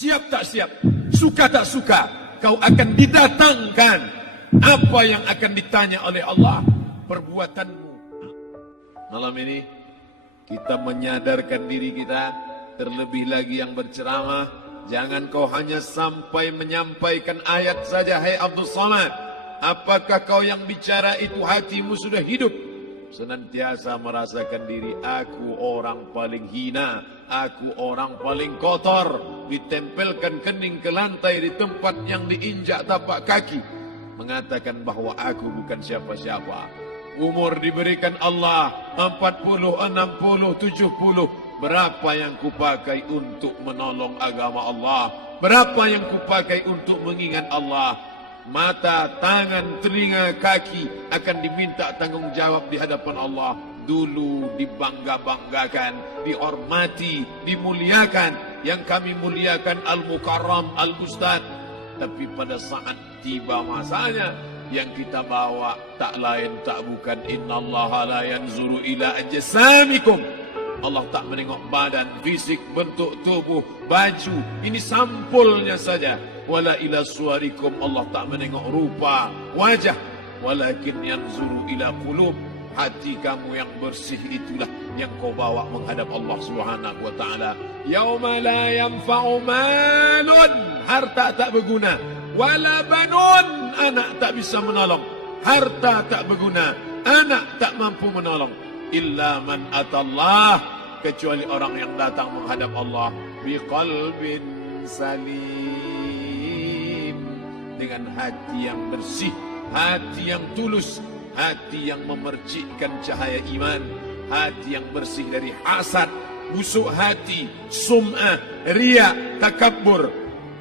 Siap tak siap, suka tak suka, kau akan didatangkan. Apa yang akan ditanya oleh Allah? Perbuatanmu. Malam ini kita menyadarkan diri kita, terlebih lagi yang berceramah, jangan kau hanya sampai menyampaikan ayat saja. Hai Abdul Somad, apakah kau yang bicara itu hatimu sudah hidup? Senantiasa merasakan diri, aku orang paling hina, aku orang paling kotor, ditempelkan kening ke lantai di tempat yang diinjak tapak kaki, mengatakan bahwa aku bukan siapa-siapa. Umur diberikan Allah 40, 60, 70. Berapa yang kupakai untuk menolong agama Allah? Berapa yang kupakai untuk mengingat Allah? Mata, tangan, telinga, kaki akan diminta tanggung jawab di hadapan Allah. Dulu dibangga-banggakan, dihormati, dimuliakan. Yang kami muliakan Al-Mukarram, Al-Ustad. Tapi pada saat tiba masanya, yang kita bawa tak lain tak bukan innallaha la yanzuru ila ajsamikum. Allah tak menengok badan, fisik, bentuk tubuh, baju. Ini sampulnya saja. Wala ila suwarikum, Allah tak menengok rupa, wajah. Walakin yanzuru ila qulub. Hati kamu yang bersih itulah yang kau bawa menghadap Allah Subhanahu wa taala. Yauma la yanfa'u malun, harta tak berguna. Wala banun, anak tak bisa menolong. Harta tak berguna, anak tak mampu menolong. Illa man atallah, kecuali orang yang datang menghadap Allah biqalbin salim, dengan hati yang bersih, hati yang tulus, hati yang memercikkan cahaya iman, hati yang bersih dari hasad, busuk hati, sum'ah, riya, takabbur.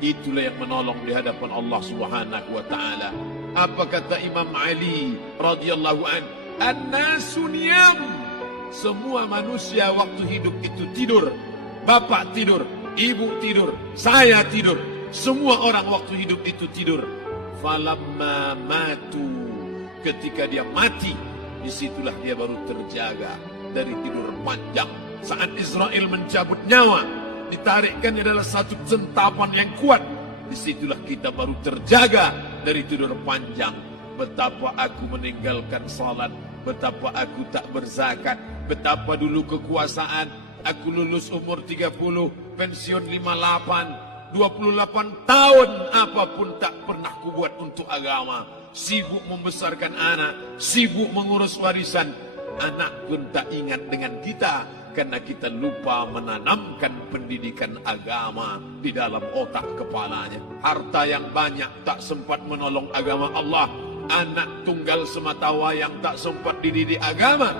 Itulah yang menolong di hadapan Allah Subhanahu wa taala. Apa kata Imam Ali radhiyallahu an? An-nasu niyam. Semua manusia waktu hidup itu tidur. Bapak tidur, ibu tidur, saya tidur. Semua orang waktu hidup itu tidur. Falamma matu, ketika dia mati, disitulah dia baru terjaga dari tidur panjang. Saat Israel mencabut nyawa, ditarikkan adalah satu centapan yang kuat. Disitulah kita baru terjaga dari tidur panjang. Betapa aku meninggalkan salat, betapa aku tak berzakat, betapa dulu kekuasaan. Aku lulus umur 30, pensiun 58, 28 tahun, apapun tak pernah kubuat untuk agama. Sibuk membesarkan anak, sibuk mengurus warisan. Anak pun tak ingat dengan kita, karena kita lupa menanamkan pendidikan agama di dalam otak kepalanya. Harta yang banyak tak sempat menolong agama Allah. Anak tunggal semata wayang tak sempat dididik agama.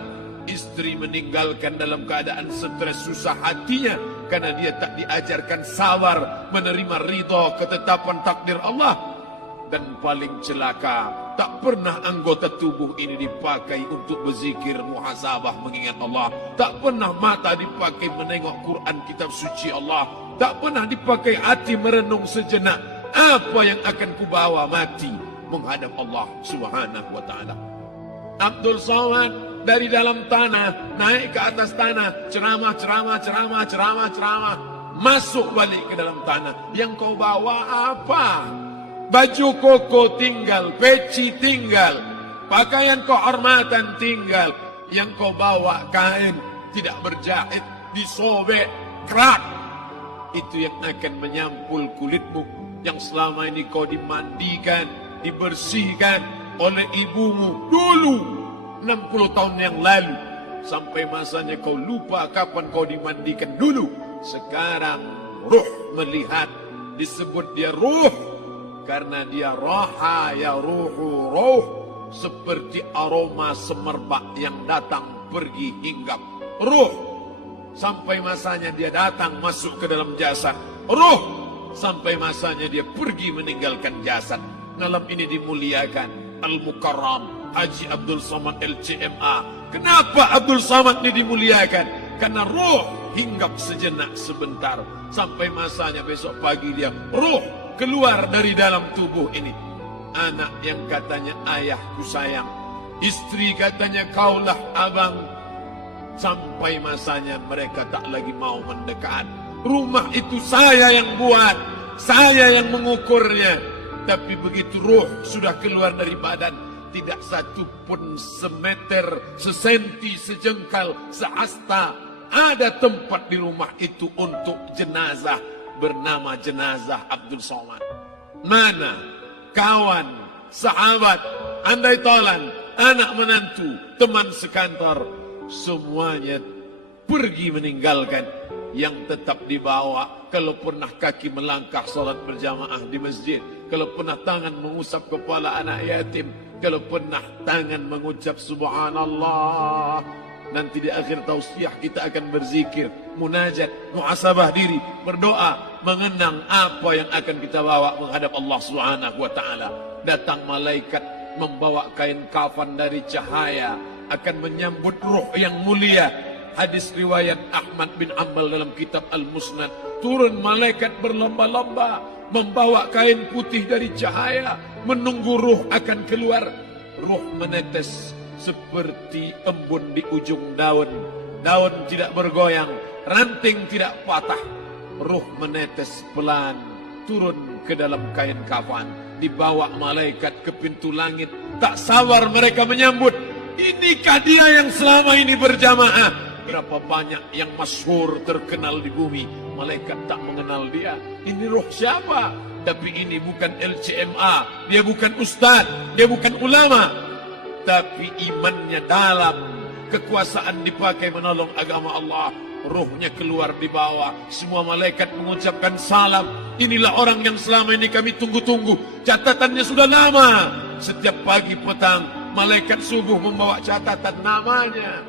Istri meninggalkan dalam keadaan stres susah hatinya, karena dia tak diajarkan sabar menerima ridha ketetapan takdir Allah. Dan paling celaka, tak pernah anggota tubuh ini dipakai untuk berzikir, muhasabah, mengingat Allah. Tak pernah mata dipakai menengok Quran, kitab suci Allah. Tak pernah dipakai hati merenung sejenak. Apa yang akan kubawa mati menghadap Allah Subhanahu wa ta'ala. Abdul Somad dari dalam tanah naik ke atas tanah, ceramah, masuk balik ke dalam tanah. Yang kau bawa apa? Baju koko tinggal, peci tinggal, pakaian kehormatan tinggal. Yang kau bawa kain tidak berjahit, disobek, kerak. Itu yang akan menyampul kulitmu, yang selama ini kau dimandikan, dibersihkan oleh ibumu dulu 60 tahun yang lalu. Sampai masanya kau lupa kapan kau dimandikan dulu. Sekarang ruh melihat, disebut dia ruh karena dia roha ya ruhu roh, seperti aroma semerbak yang datang pergi hinggap. Ruh sampai masanya dia datang masuk ke dalam jasad. Ruh sampai masanya dia pergi meninggalkan jasad. Malam ini dimuliakan Al-Mukarram Haji Abdul Somad LCMA. Kenapa Abdul Somad ini dimuliakan? Karena ruh hinggap sejenak sebentar, sampai masanya besok pagi dia ruh keluar dari dalam tubuh ini. Anak yang katanya ayahku sayang, istri katanya kaulah abang, sampai masanya mereka tak lagi mau mendekat. Rumah itu saya yang buat, saya yang mengukurnya. Tapi begitu ruh sudah keluar dari badan, tidak satu pun semeter, sesenti, sejengkal, sehasta ada tempat di rumah itu untuk jenazah bernama jenazah Abdul Somad. Mana kawan, sahabat, andai tolan, anak menantu, teman sekantor, semuanya pergi meninggalkan. Yang tetap dibawa, kalau pernah kaki melangkah salat berjamaah di masjid, kalau pernah tangan mengusap kepala anak yatim, kalau pernah tangan mengucap subhanallah. Nanti di akhir tausiah kita akan berzikir, munajat, muhasabah diri, berdoa, mengenang apa yang akan kita bawa menghadap Allah Subhanahu wa taala. Datang malaikat membawa kain kafan dari cahaya, akan menyambut ruh yang mulia. Hadis riwayat Ahmad bin Ambal dalam kitab Al-Musnad. Turun malaikat berlomba-lomba membawa kain putih dari cahaya, menunggu ruh akan keluar. Ruh menetes seperti embun di ujung daun. Daun tidak bergoyang, ranting tidak patah. Ruh menetes pelan, turun ke dalam kain kafan, dibawa malaikat ke pintu langit. Tak sabar mereka menyambut. Inikah dia yang selama ini berjamaah? Berapa banyak yang masyhur terkenal di bumi, malaikat tak mengenal dia. Ini roh siapa? Tapi ini bukan LCMA, dia bukan ustaz, dia bukan ulama, tapi imannya dalam, kekuasaan dipakai menolong agama Allah. Rohnya keluar di bawah, semua malaikat mengucapkan salam. Inilah orang yang selama ini kami tunggu-tunggu, catatannya sudah lama. Setiap pagi petang, malaikat subuh membawa catatan namanya,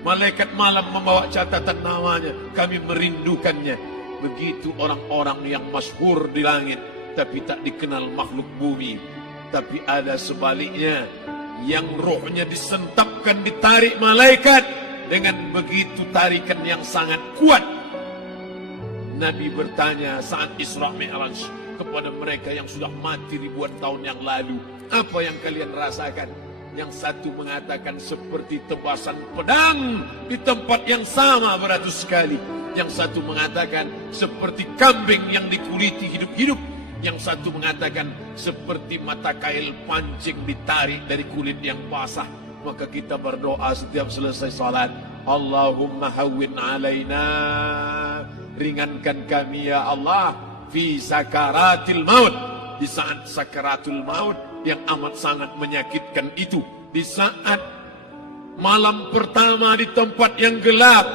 malaikat malam membawa catatan namanya. Kami merindukannya. Begitu orang-orang yang masyhur di langit, tapi tak dikenal makhluk bumi. Tapi ada sebaliknya, yang rohnya disentapkan, ditarik malaikat dengan begitu tarikan yang sangat kuat. Nabi bertanya saat Isra Mi'raj kepada mereka yang sudah mati ribuan tahun yang lalu, apa yang kalian rasakan? Yang satu mengatakan seperti tebasan pedang di tempat yang sama beratus kali. Yang satu mengatakan seperti kambing yang dikuliti hidup-hidup. Yang satu mengatakan seperti mata kail pancing ditarik dari kulit yang basah. Maka kita berdoa setiap selesai salat, Allahumma hawwin alaina, ringankan kami ya Allah, fi sakaratil maut, di saat sakaratul maut yang amat sangat menyakitkan itu, di saat malam pertama di tempat yang gelap,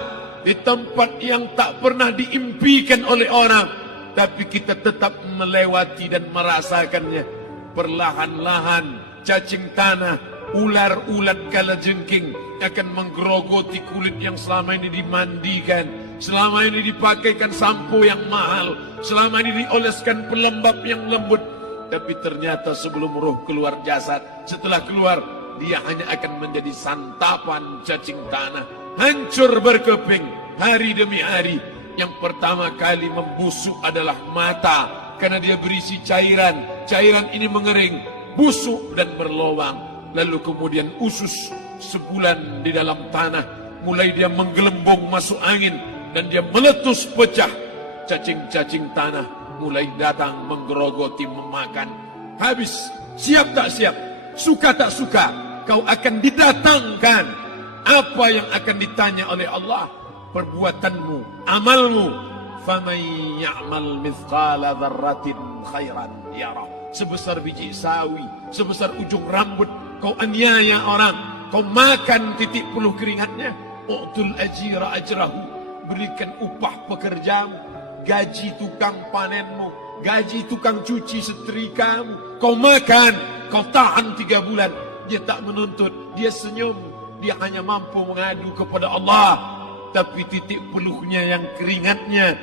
di tempat yang tak pernah diimpikan oleh orang, tapi kita tetap melewati dan merasakannya. Perlahan-lahan cacing tanah, ular-ulat kalajengking akan menggerogoti kulit yang selama ini dimandikan, selama ini dipakaikan sampo yang mahal, selama ini dioleskan pelembab yang lembut. Tapi ternyata sebelum roh keluar jasad, setelah keluar, dia hanya akan menjadi santapan cacing tanah, hancur berkeping hari demi hari. Yang pertama kali membusuk adalah mata, karena dia berisi cairan. Cairan ini mengering, busuk dan berlubang. Lalu kemudian usus sebulan di dalam tanah, mulai dia menggelembung masuk angin dan dia meletus pecah. Cacing-cacing tanah mulai datang menggerogoti, memakan. Habis, siap tak siap, suka tak suka, kau akan didatangkan. Apa yang akan ditanya oleh Allah? Perbuatanmu, amalmu. Faman ya'mal mithqala dzarratin khairan yarah. Sebesar biji sawi, sebesar ujung rambut, kau aniaya orang, kau makan titik puluh keringatnya. U'tul ajira ajrahu, berikan upah pekerjamu, gaji tukang panenmu, gaji tukang cuci setrikamu. Kau makan, kau tahan 3 bulan. Dia tak menuntut, dia senyum, dia hanya mampu mengadu kepada Allah. Tapi titik peluhnya yang keringatnya,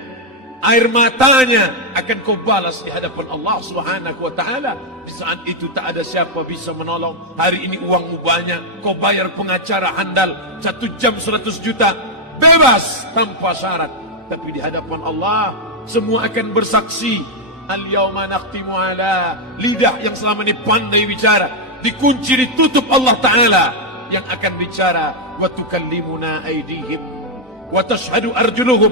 air matanya akan kau balas di hadapan Allah Subhanahu wa taala. Di saat itu tak ada siapa bisa menolong. Hari ini uangmu banyak, kau bayar pengacara handal 1 jam 100 juta, bebas tanpa syarat. Tapi di hadapan Allah semua akan bersaksi. Al-yawma nakhtimu ala, lidah yang selama ini pandai bicara dikunci, ditutup Allah Ta'ala yang akan bicara. Wa tukallimuna aydihim wa tashhadu arjuluhum,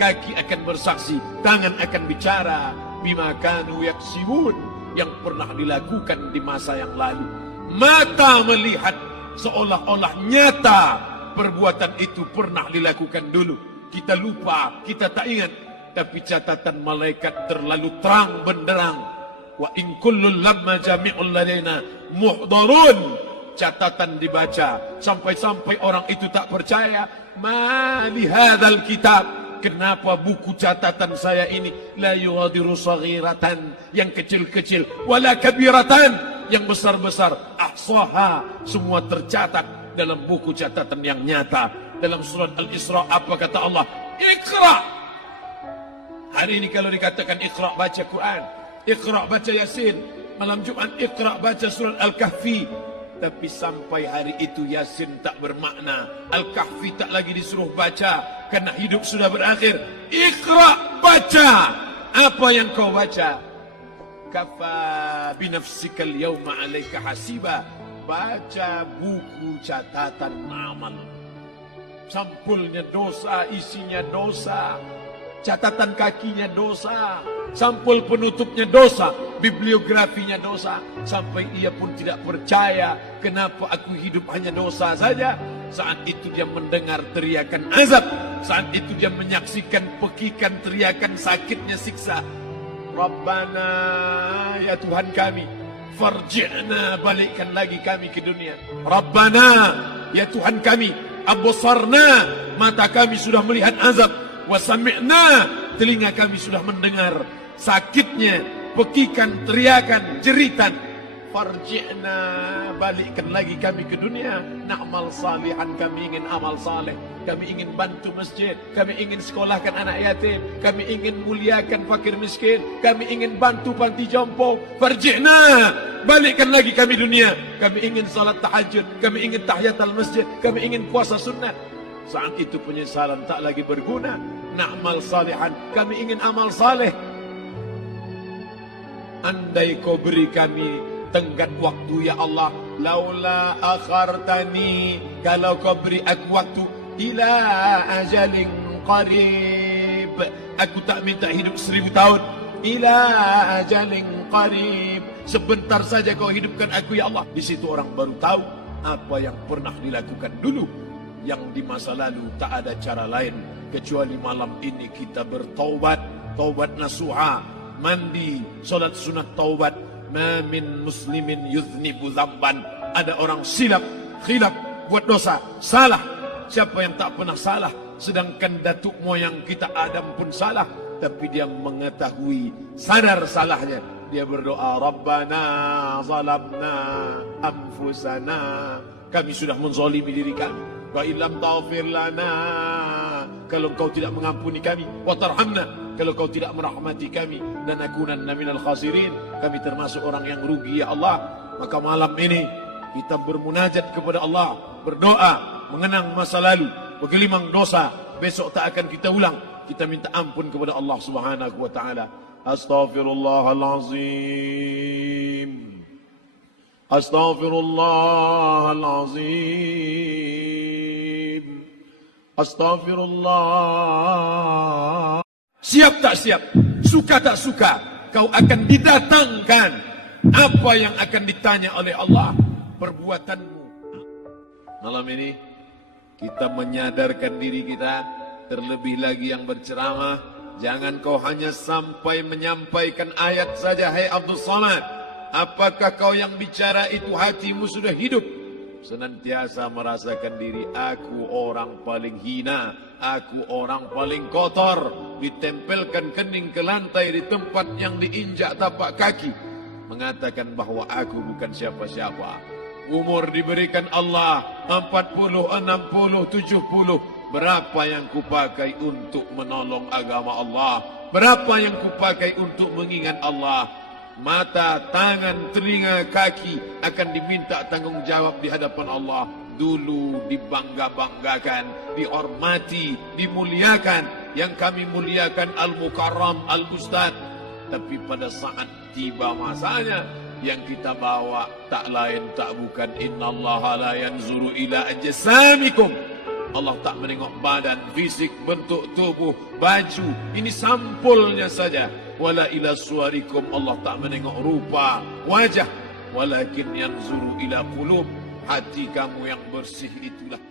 kaki akan bersaksi, tangan akan bicara bima kanu yaksibun, yang pernah dilakukan di masa yang lalu. Mata melihat seolah-olah nyata perbuatan itu pernah dilakukan dulu. Kita lupa, kita tak ingat, tapi catatan malaikat terlalu terang benderang. Wa in kullun lamma jami'ul ladaina muhdarun. Catatan dibaca sampai-sampai orang itu tak percaya. Ma li hadzal kitab, kenapa buku catatan saya ini la yughadiru saghiratan, yang kecil-kecil, wala kabiratan, yang besar-besar, ahsaha, semua tercatat dalam buku catatan yang nyata. Dalam surat Al-Isra apa kata Allah? Iqra. Hari ini kalau dikatakan Iqra baca Quran, Iqra baca Yasin, malam Jumat Iqra baca surat Al-Kahfi, tapi sampai hari itu Yasin tak bermakna, Al-Kahfi tak lagi disuruh baca karena hidup sudah berakhir. Iqra, baca. Apa yang kau baca? Kafa binafsika al-yawma 'alaika hasiba. Baca buku catatan amal. Sampulnya dosa, isinya dosa. Catatan kakinya dosa. Sampul penutupnya dosa. Bibliografinya dosa. Sampai ia pun tidak percaya. Kenapa aku hidup hanya dosa saja? Saat itu dia mendengar teriakan azab. Saat itu dia menyaksikan pekikan teriakan sakitnya siksa. Rabbana, ya Tuhan kami, farji'na, balikkan lagi kami ke dunia. Rabbana, ya Tuhan kami, absarna, mata kami sudah melihat azab. Wa sami'na, telinga kami sudah mendengar sakitnya pekikan teriakan jeritan. Farji'na, balikkan lagi kami ke dunia. Na'mal salihan, kami ingin amal saleh. Kami ingin bantu masjid. Kami ingin sekolahkan anak yatim. Kami ingin muliakan fakir miskin. Kami ingin bantu panti jompo. Farji'na, balikkan lagi kami dunia. Kami ingin salat tahajud. Kami ingin tahiyatul masjid. Kami ingin puasa sunnah. Saat itu penyesalan tak lagi berguna. Na'mal salihan, kami ingin amal saleh. Andai kau beri kami tenggat waktu ya Allah, laula akhartani, kalau kau beri aku waktu, ila ajalin qarib, aku tak minta hidup 1000 tahun, ila ajalin qarib, sebentar saja kau hidupkan aku ya Allah. Di situ orang baru tahu apa yang pernah dilakukan dulu, yang di masa lalu tak ada cara lain kecuali malam ini kita bertaubat, taubat nasuha, mandi, solat sunat taubat. Ma min muslimin yuznibu dzamban, ada orang silap, khilaf, buat dosa, salah. Siapa yang tak pernah salah? Sedangkan datuk moyang kita Adam pun salah, tapi dia mengetahui, sadar salahnya. Dia berdoa, Rabbana zalamna anfusana, kami sudah menzalimi diri kami. Wa illam taghfir lana, kalau engkau tidak mengampuni kami, wa tarhamna, kalau kau tidak merahmati kami, dan akunanna minal khasirin, kami termasuk orang yang rugi ya Allah. Maka malam ini kita bermunajat kepada Allah, berdoa, mengenang masa lalu, bergelimang dosa, besok tak akan kita ulang. Kita minta ampun kepada Allah Subhanahu wa taala. Astaghfirullahalazim. Astaghfirullahalazim. Astaghfirullah. Siap tak siap, suka tak suka, kau akan didatangkan. Apa yang akan ditanya oleh Allah? Perbuatanmu. Malam ini kita menyadarkan diri kita, terlebih lagi yang berceramah, jangan kau hanya sampai menyampaikan ayat saja. Hai Abdul Samad, apakah kau yang bicara itu hatimu sudah hidup? Senantiasa merasakan diri, aku orang paling hina, aku orang paling kotor, ditempelkan kening ke lantai di tempat yang diinjak tapak kaki, mengatakan bahwa aku bukan siapa-siapa. Umur diberikan Allah 40, 60, 70. Berapa yang kupakai untuk menolong agama Allah? Berapa yang kupakai untuk mengingat Allah? Mata, tangan, telinga, kaki akan diminta tanggung jawab di hadapan Allah. Dulu dibangga-banggakan, dihormati, dimuliakan. Yang kami muliakan Al-Mukarram, Al-Ustadz. Tapi pada saat tiba masanya, yang kita bawa tak lain tak bukan innallaha la yanzuru ila ajsamikum Allah tak menengok badan, fisik, bentuk tubuh, baju. Ini sampulnya saja. Wala ila suwarikum, Allah tak menengok rupa, wajah. Walakin yanzuru ila qulub. Hati kamu yang bersih itulah